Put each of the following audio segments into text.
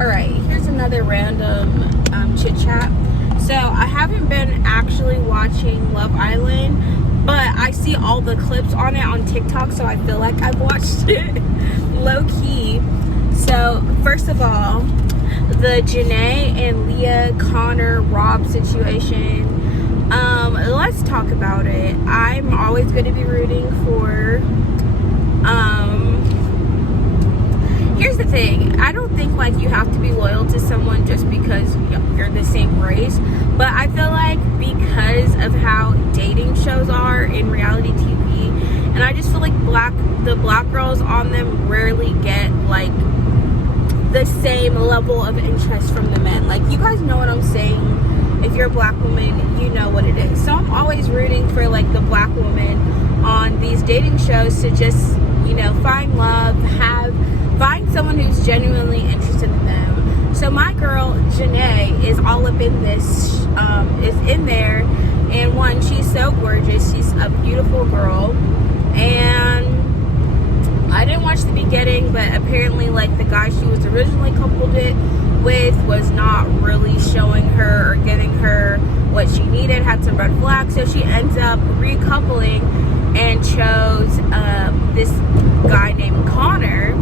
Alright, here's another random chit chat. So I haven't been actually watching Love Island, but I see all the clips on it on TikTok, so I feel like I've watched it low key. So first of all, the Jana and Leah, Connor, Rob situation. Let's talk about it. I'm always going to be rooting for. Here's the thing. I don't think like you have to be loyal to someone just because you're the same race. But I feel like because of how dating shows are in reality TV, and I just feel like the black girls on them rarely get like the same level of interest from the men. Like, you guys know what I'm saying. If you're a black woman, you know what it is. So I'm always rooting for like the black woman on these dating shows to just, you know, find love, find someone who's genuinely interested in them. So my girl Jana is all up in this, is in there, and one, she's so gorgeous. She's a beautiful girl, and I didn't watch the beginning, but apparently like the guy she was originally coupled with was not really showing her or giving her what she needed, had some red flags, so she ends up recoupling and chose this guy named Connor.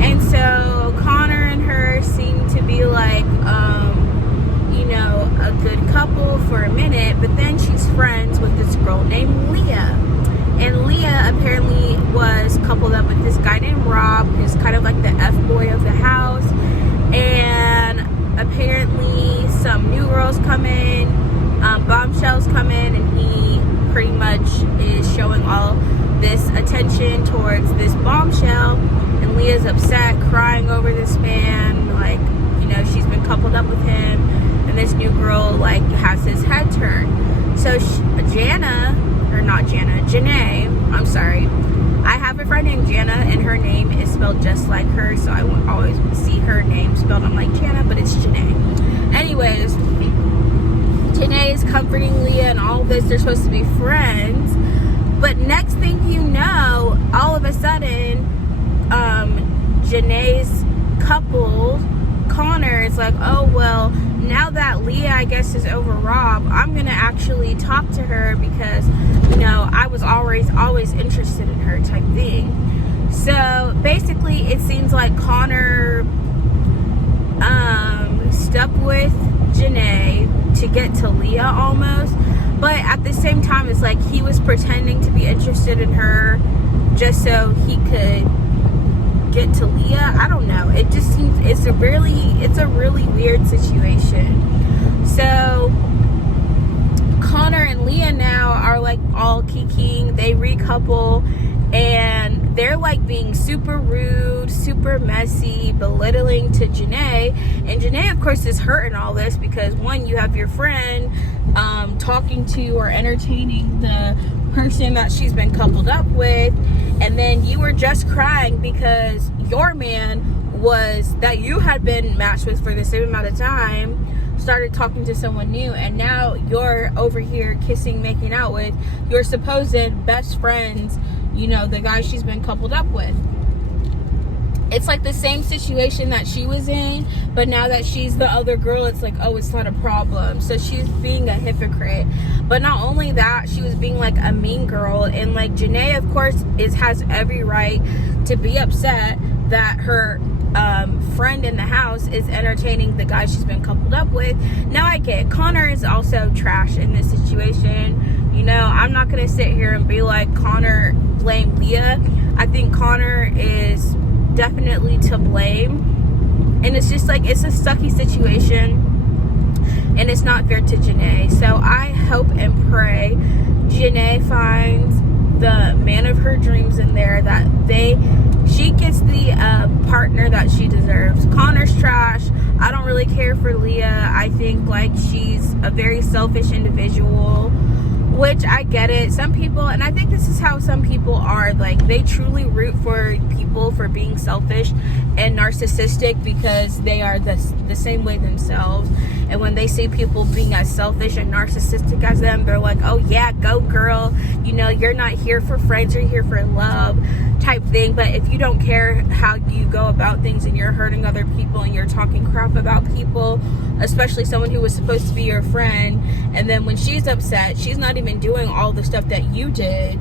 And so Connor and her seem to be like you know, a good couple for a minute, but then she's friends with this girl named Leah. And Leah apparently was coupled up with this guy named Rob, who's kind of like the F-boy of the house. And apparently some new girls come in, bombshells come in, and he pretty much is showing all this attention towards this bombshell. And Leah's upset, crying over this man, like, you know, she's been coupled up with him, and this new girl like has his head turned. So Jana, I'm sorry, I have a friend named Jana, and her name is spelled just like her, so I won't always see her name spelled, I'm like Jana, but it's Jana. Anyways, Jana is comforting Leah and all this. They're supposed to be friends, but next thing you know, all of a sudden, Janae's couple, Connor, is like, oh well, now that Leah, I guess, is over Rob, I'm gonna actually talk to her because, you know, I was always interested in her, type thing. So basically it seems like Connor stuck with Jana to get to Leah almost, but at the same time it's like he was pretending to be interested in her just so he could get to Leah. I don't know, it just seems it's a really weird situation. So Connor and Leah now are like all kikiing, they recouple, and they're like being super rude, super messy, belittling to Jana. And Jana, of course, is hurting all this because one, you have your friend talking to or entertaining the person that she's been coupled up with, and then you were just crying because your man that you had been matched with for the same amount of time started talking to someone new, and now you're over here kissing, making out with your supposed best friends, you know, the guy she's been coupled up with. It's like the same situation that she was in, but now that she's the other girl, it's like, oh, it's not a problem. So she's being a hypocrite. But not only that, she was being like a mean girl, and like Jana, of course, has every right to be upset that her friend in the house is entertaining the guy she's been coupled up with. Now I get it. Connor is also trash in this situation. You know, I'm not gonna sit here and be like Connor blamed Leah. I think Connor is definitely to blame, and it's just like it's a sucky situation, and it's not fair to Jana. So I hope and pray Jana finds the man of her dreams in there, that she gets the partner that she deserves. Connor's trash. I don't really care for Leah. I think like she's a very selfish individual, which I get it. Some people, and I think this is how some people are, like they truly root for people for being selfish and narcissistic because they are the same way themselves. And when they see people being as selfish and narcissistic as them, they're like, oh yeah, go girl, you know, you're not here for friends, you're here for love type thing. But if you don't care how you go about things and you're hurting other people and you're talking crap about people, especially someone who was supposed to be your friend, and then when she's upset, she's not even doing all the stuff that you did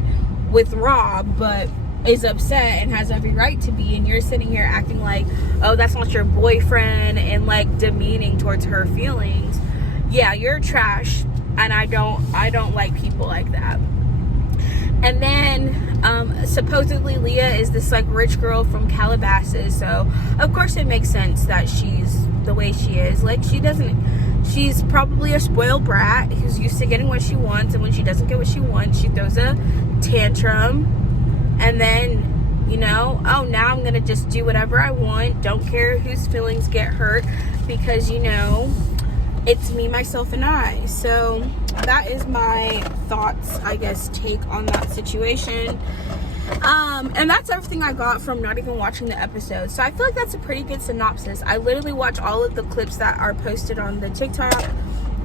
with Rob, but is upset and has every right to be, and you're sitting here acting like, oh, that's not your boyfriend, and like demeaning towards her feelings. Yeah, you're trash, and I don't like people like that. And then supposedly Leah is this like rich girl from Calabasas, so of course it makes sense that she's the way she is. Like, she's probably a spoiled brat who's used to getting what she wants, and when she doesn't get what she wants, she throws a tantrum. And then, you know, oh, now I'm gonna just do whatever I want, don't care whose feelings get hurt, because, you know, it's me, myself, and I. So that is my thoughts, I guess, take on that situation. And that's everything I got from not even watching the episode. So I feel like that's a pretty good synopsis. I literally watch all of the clips that are posted on the TikTok,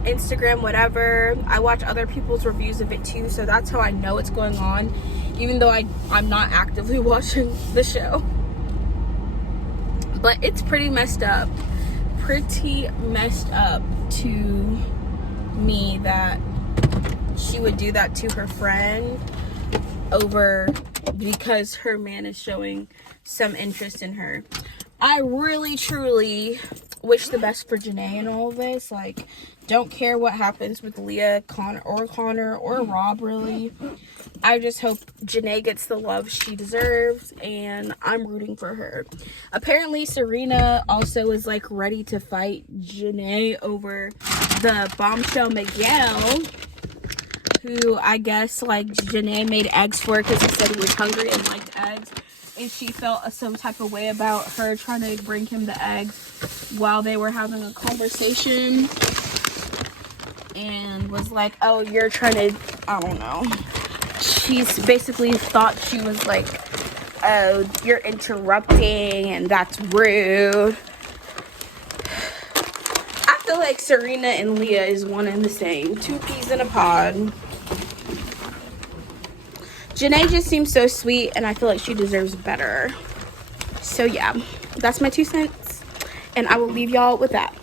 Instagram, whatever. I watch other people's reviews of it too, so that's how I know what's going on, even though I'm not actively watching the show. But it's pretty messed up to me that she would do that to her friend over because her man is showing some interest in her. I really truly wish the best for Janae in all of this. Like, don't care what happens with Leah, Connor or Rob, really. I just hope Janae gets the love she deserves, and I'm rooting for her. Apparently, Serena also is like ready to fight Janae over the bombshell Miguel, who I guess like Janae made eggs for because he said he was hungry and liked eggs. And she felt some type of way about her trying to bring him the eggs while they were having a conversation. And was like, oh, you're trying to, I don't know. She's basically thought she was like, oh, you're interrupting and that's rude. I feel like Serena and Leah is one and the same. Two peas in a pod. Janae just seems so sweet, and I feel like she deserves better. So yeah, that's my 2 cents, and I will leave y'all with that.